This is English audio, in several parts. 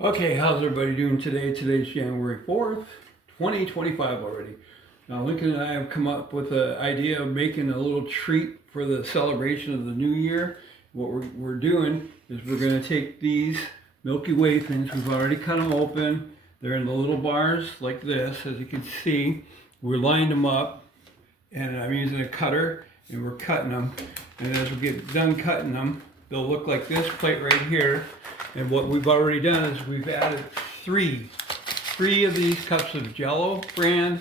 Okay, how's everybody doing today? Today's January 4th, 2025 already. Now, Lincoln and I have come up with the idea of making a little treat for the celebration of the new year. What we're doing is we're going to take these Milky Way things. We've already cut them open. They're in the little bars like this, as you can see. We lined them up, and I'm using a cutter, and we're cutting them. And as we get done cutting them, they'll look like this plate right here. And what we've already done is we've added three of these cups of Jello brand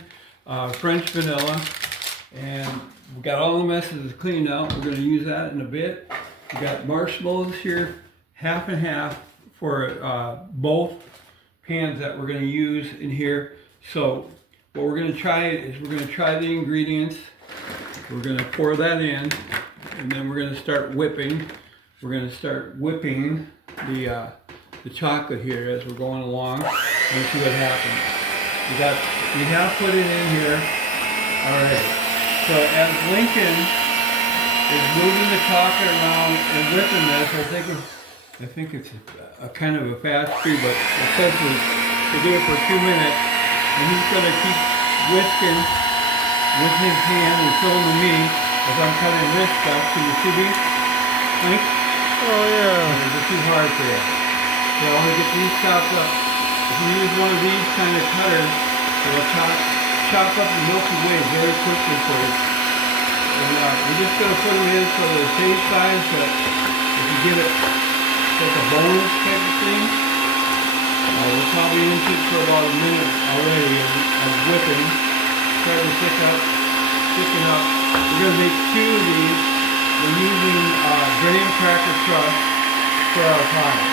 French vanilla, and we got all the messes cleaned out. We're going to use that in a bit. We got marshmallows here, half and half for both pans that we're going to use in here. So what we're going to try is we're going to try the ingredients. We're going to pour that in, and then we're going to start whipping. We're going to start whipping the chocolate here as we're going along and see what happens. We have put it in here already. So as Lincoln is moving the chocolate around and whipping this, I think it's a kind of a fast speed, but essentially to do it for 2 minutes, and he's going to keep whisking with his hand and filming me as I'm cutting this stuff. Can you see me, Link? Oh yeah. Is it too hard for you? So I'm gonna get these chopped up. If you use one of these kind of cutters, it'll chop up the Milky Way very quickly for you. And we're just gonna put them in so they're safe size, but if you get it like a bonus type of thing, we're probably into it for about a minute already of whipping, trying to thicken up. We're gonna make 2 of these. We're using graham cracker crust for our pie.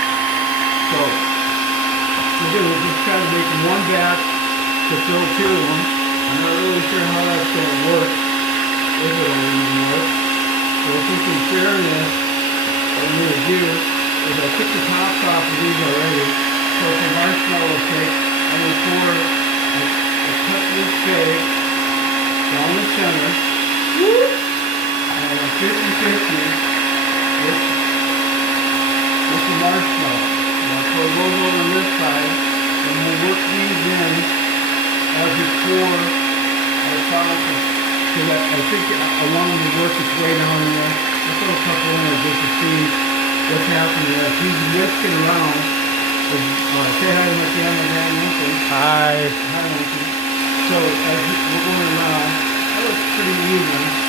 So we're going to just try to make 1 batch to fill 2 of them. I'm not really sure how that's going to work, if it'll even work. So I think in fairness, what I'm going to do is I took the tops off of these already. So for marshmallow cake, I'm going to pour a cut this cake down the center. Woo! 50-50 with the marshmallow. Now pour those over on this side, and we'll work these in as we pour our chocolate. Because I think I want them to work its way down in there. Let's throw a couple in there just to see what's happening as he's whisking around. Say hi to my camera man, Lincoln. Hi. Hi, Lincoln. So as we're going around, that looks pretty even.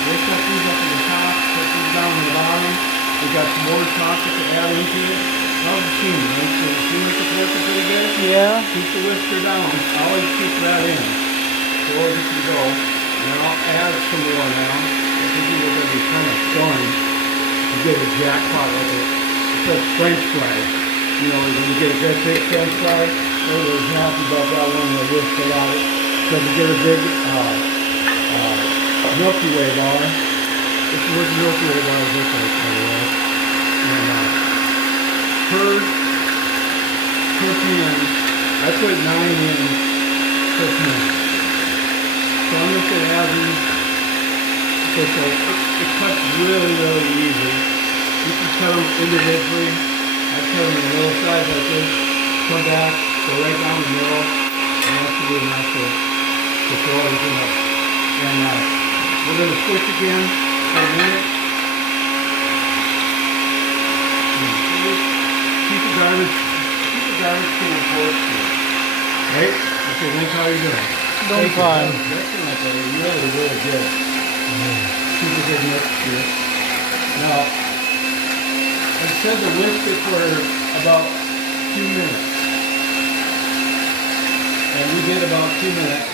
They cut these up in the top, put these down in the bottom. We got some more chocolate to add into it. How's the seam, right? So the seam is working pretty good? Yeah. Keep the whisker down. Always keep that in. So we're good to go. And then I'll add some more now. I think we're going to be kind of fun to get a jackpot with it. It's like French fries. You know, when you get a good big French fry, everybody's happy about that one. They whisk it out. So if you get a big Milky Way bar. This is what the Milky Way bar looks like, by the way. And per pan, I put 9 in per pan. So I'm just going to add these. So it cuts really, really easy. You can cut them individually. I cut them in the little size like this. Come back, go right down the middle, and that's to be enough to throw everything up. And we're going to switch again for a minute. Keep the garbage to the fork here. Right? Okay, Link, how are you doing? Doing fine. That's like really, really good. Keep a good mix here. Now, it said to whisk it for about 2 minutes. And we did about 2 minutes.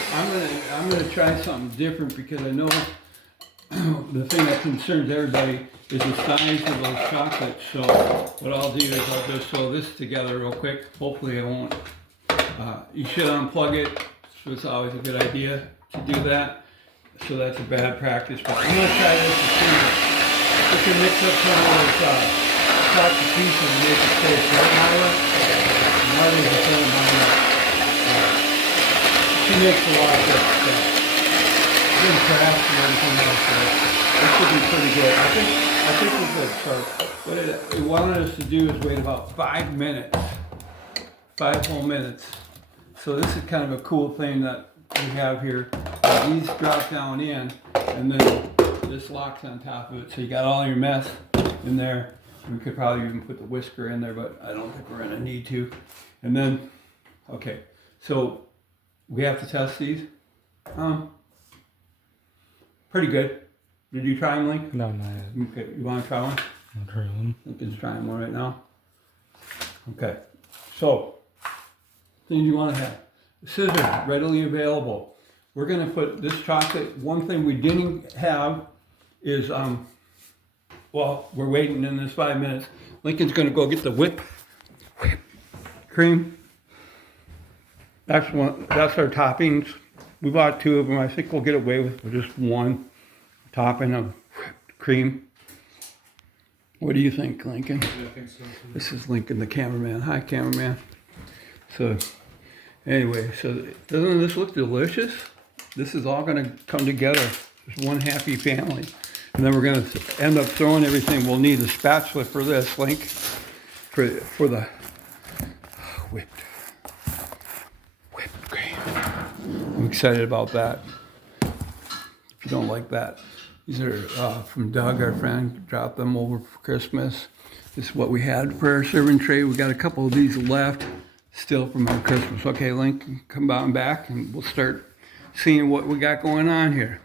I'm gonna try something different because I know the thing that concerns everybody is the size of those chocolates. So what I'll do is I'll just sew this together real quick. Hopefully I won't. You should unplug it. So it's always a good idea to do that. So that's a bad practice. But I'm gonna try this to see if we can mix up some of those chocolate pieces and make it safe. Right, Myra? Myra's a friend of mine. She makes a lot of good stuff. Good crafts and everything else. So it should be pretty good. I think we're good. So what it wanted us to do is wait about 5 minutes 5 whole minutes. So this is kind of a cool thing that we have here. These drop down in, and then this locks on top of it. So you got all your mess in there. We could probably even put the whisker in there, but I don't think we're gonna need to. And then, okay, so we have to test these. Pretty good. Did you try them, Link? No, not yet. Okay, you wanna try one? I'll try one. Lincoln's trying one right now. Okay, so things you want to have: scissors readily available. We're gonna put this chocolate. One thing we didn't have is well, we're waiting in this 5 minutes. Lincoln's gonna go get the whipped cream. That's one. That's our toppings. We bought 2 of them. I think we'll get away with just one topping of whipped cream. What do you think, Lincoln? Yeah, I think so. This is Lincoln, the cameraman. Hi, cameraman. So, anyway, so doesn't this look delicious? This is all going to come together as one happy family. And then we're going to end up throwing everything. We'll need a spatula for this, Link, for the whipped cream. I'm excited about that. If you don't like that. These are from Doug, our friend. Dropped them over for Christmas. This is what we had for our serving tray. We got a couple of these left still from our Christmas. Okay, Link, come on back and we'll start seeing what we got going on here.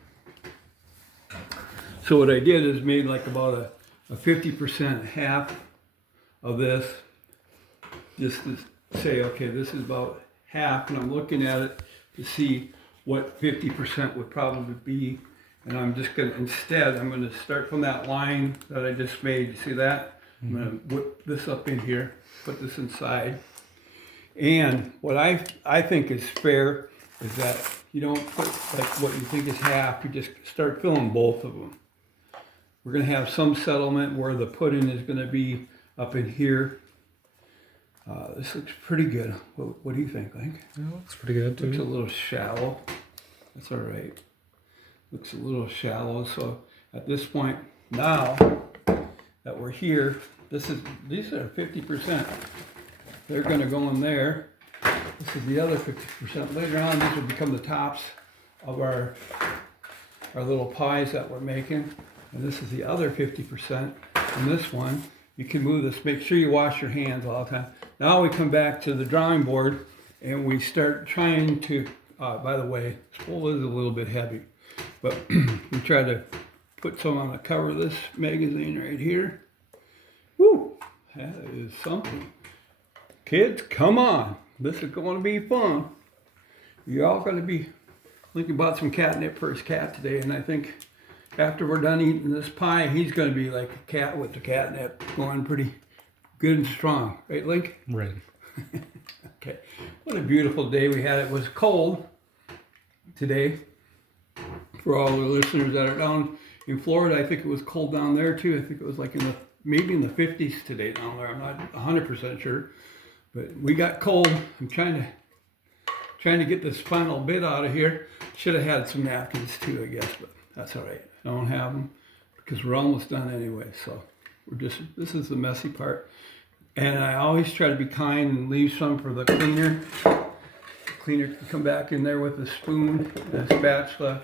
So what I did is made like about a 50% half of this. Just to say, okay, this is about half, and I'm looking at it to see what 50% would probably be. And I'm just gonna, instead, I'm gonna start from that line that I just made. You see that? I'm gonna whip this up in here, put this inside. And what I think is fair is that you don't put like what you think is half, you just start filling both of them. We're gonna have some settlement where the pudding is gonna be up in here. This looks pretty good. What do you think, Link? It looks pretty good Looks a too. little shallow. That's all right. Looks a little shallow. So at this point, now that we're here, these are 50%. They're going to go in there. This is the other 50%. Later on, these will become the tops of our little pies that we're making. And this is the other 50%. And this one, you can move this. Make sure you wash your hands all the time. Now we come back to the drawing board and we start trying to, by the way, this bowl is a little bit heavy. But we try to put some on the cover of this magazine right here. Woo! That is something. Kids, come on. This is going to be fun. You're all going to be thinking about some catnip for his cat today. And I think after we're done eating this pie, he's going to be like a cat with the catnip going pretty good and strong. Right, Link? Right. Okay. What a beautiful day we had. It was cold today. For all the listeners that are down in Florida, I think it was cold down there too. I think it was like maybe in the 50s today down there. I'm not 100% sure, but we got cold. I'm trying to get this final bit out of here. Should have had some napkins too, I guess, but that's all right. I don't have them because we're almost done anyway. So this is the messy part. And I always try to be kind and leave some for the cleaner. The cleaner can come back in there with a spoon and a spatula.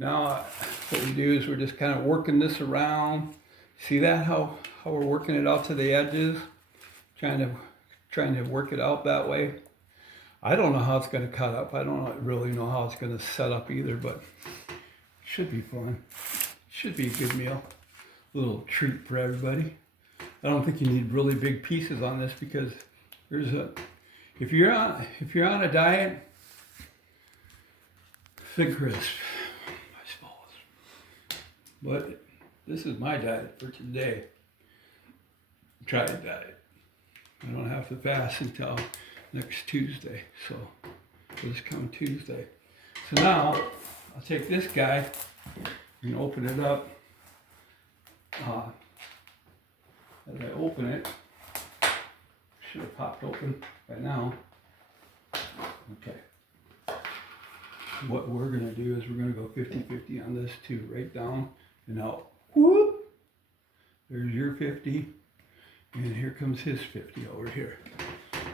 Now what we do is we're just kind of working this around. See that, how we're working it out to the edges? Trying to work it out that way. I don't know how it's going to cut up. I don't really know how it's going to set up either, but it should be fun. Should be a good meal. A little treat for everybody. I don't think you need really big pieces on this because if you're on a diet, Thin Crisp, I suppose. But this is my diet for today. Try a diet. I don't have to fast until next Tuesday, so this coming Tuesday. So now I'll take this guy and open it up. As I open it, should have popped open by now. Okay. What we're going to do is we're going to go 50-50 on this too, right down and out. Whoop! There's your 50, and here comes his 50 over here.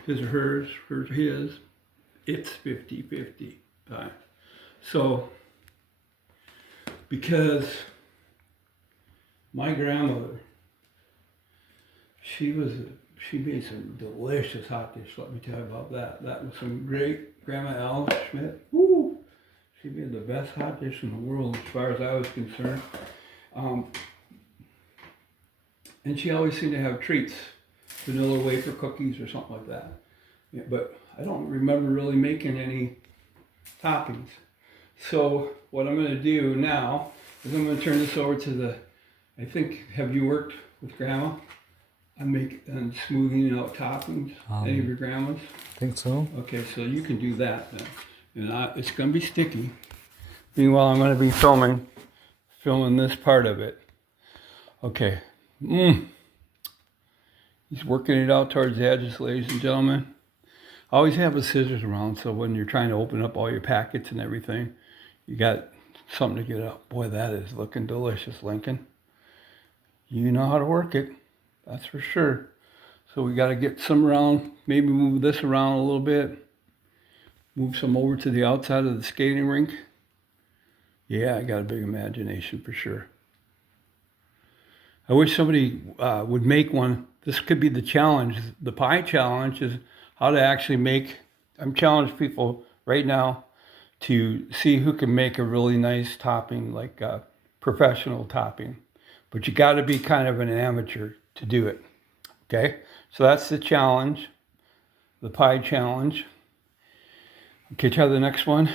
his or hers, hers or his, it's 50-50 time. So, because my grandmother, she made some delicious hot dish. Let me tell you about that. That was some great Grandma Alice Schmidt. Woo! She made the best hot dish in the world as far as I was concerned. And she always seemed to have treats, vanilla wafer cookies or something like that. Yeah, but I don't remember really making any toppings. So what I'm going to do now is I'm going to turn this over to have you worked with Grandma on smoothing out toppings? Any of your grandmas? I think so. Okay, so you can do that then. And it's going to be sticky. Meanwhile, I'm going to be filming this part of it. Okay. He's working it out towards the edges, ladies and gentlemen. Always have the scissors around, so when you're trying to open up all your packets and everything, you got something to get up. Boy, that is looking delicious, Lincoln. You know how to work it, that's for sure. So we got to get some around, maybe move this around a little bit. Move some over to the outside of the skating rink. Yeah, I got a big imagination for sure. I wish somebody would make one. This could be the challenge. The pie challenge is how to actually make. I'm challenging people right now to see who can make a really nice topping, like a professional topping. But you got to be kind of an amateur to do it. Okay, so that's the challenge, the pie challenge. Okay, try the next one.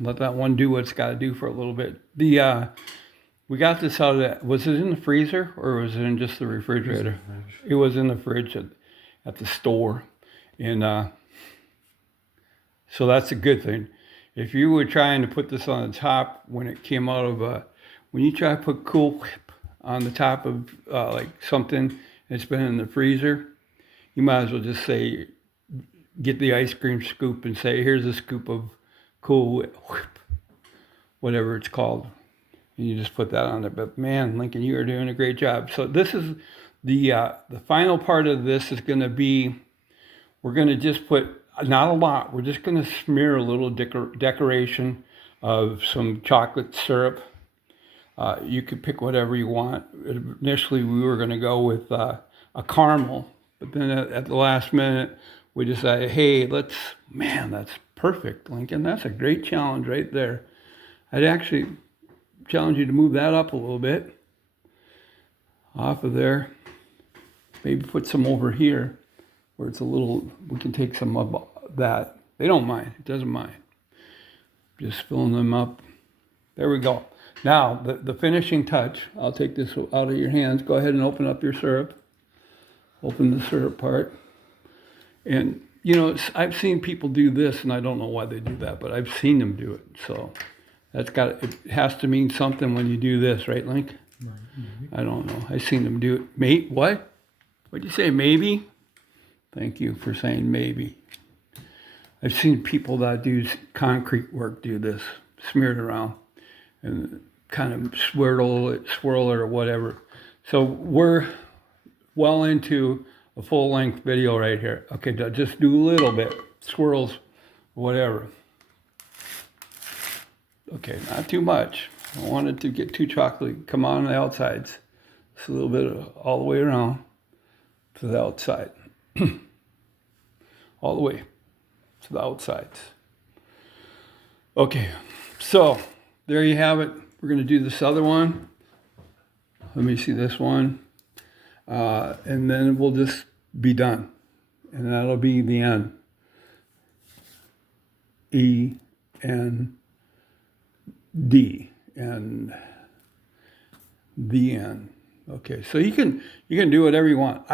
Let that one do what it's got to do for a little bit. We got this out of was it in the freezer or was it in just the refrigerator? It was in the fridge at the store. And so that's a good thing. If you were trying to put this on the top when it came out of, when you try to put Cool Whip on the top of like something that's been in the freezer, you might as well just say, get the ice cream scoop and say, here's a scoop of Cool Whip, whatever it's called. And you just put that on there. But man, Lincoln, you are doing a great job. So this is the final part of this is going to be, we're going to just put, not a lot, we're just going to smear a little decoration of some chocolate syrup. You could pick whatever you want. Initially, we were going to go with a caramel. But then at the last minute, we decided, hey, man, that's perfect, Lincoln. That's a great challenge right there. I'd actually challenge you to move that up a little bit off of there. Maybe put some over here where it's a little, we can take some of that. They don't mind, it doesn't mind. Just filling them up. There we go. Now, the finishing touch, I'll take this out of your hands. Go ahead and open up your syrup. Open the syrup part. And, you know, I've seen people do this, and I don't know why they do that, but I've seen them do it. So it has to mean something when you do this, right, Link? Right. I don't know. I've seen them do it. Mate, what? What'd you say, maybe? Thank you for saying maybe. I've seen people that do concrete work do this, smear it around, and kind of swirl it or whatever. So we're well into a full-length video right here. Okay, just do a little bit, swirls, whatever. Okay, not too much. I don't want it to get too chocolatey. Come on the outsides. Just a little bit all the way around to the outside. All the way to the outsides. Okay, so there you have it. We're going to do this other one. Let me see this one. And then we'll just be done. And that'll be the end. E-N-D. And the end. Okay, so you can do whatever you want.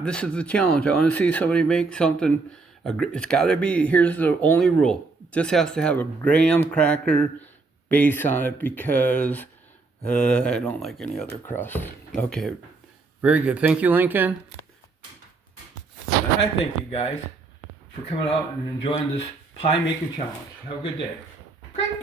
This is the challenge. I want to see somebody make something. It's got to be, here's the only rule. It just has to have a graham cracker base on it because I don't like any other crust. Okay, very good. Thank you, Lincoln. And I thank you guys for coming out and enjoying this pie making challenge. Have a good day. Okay.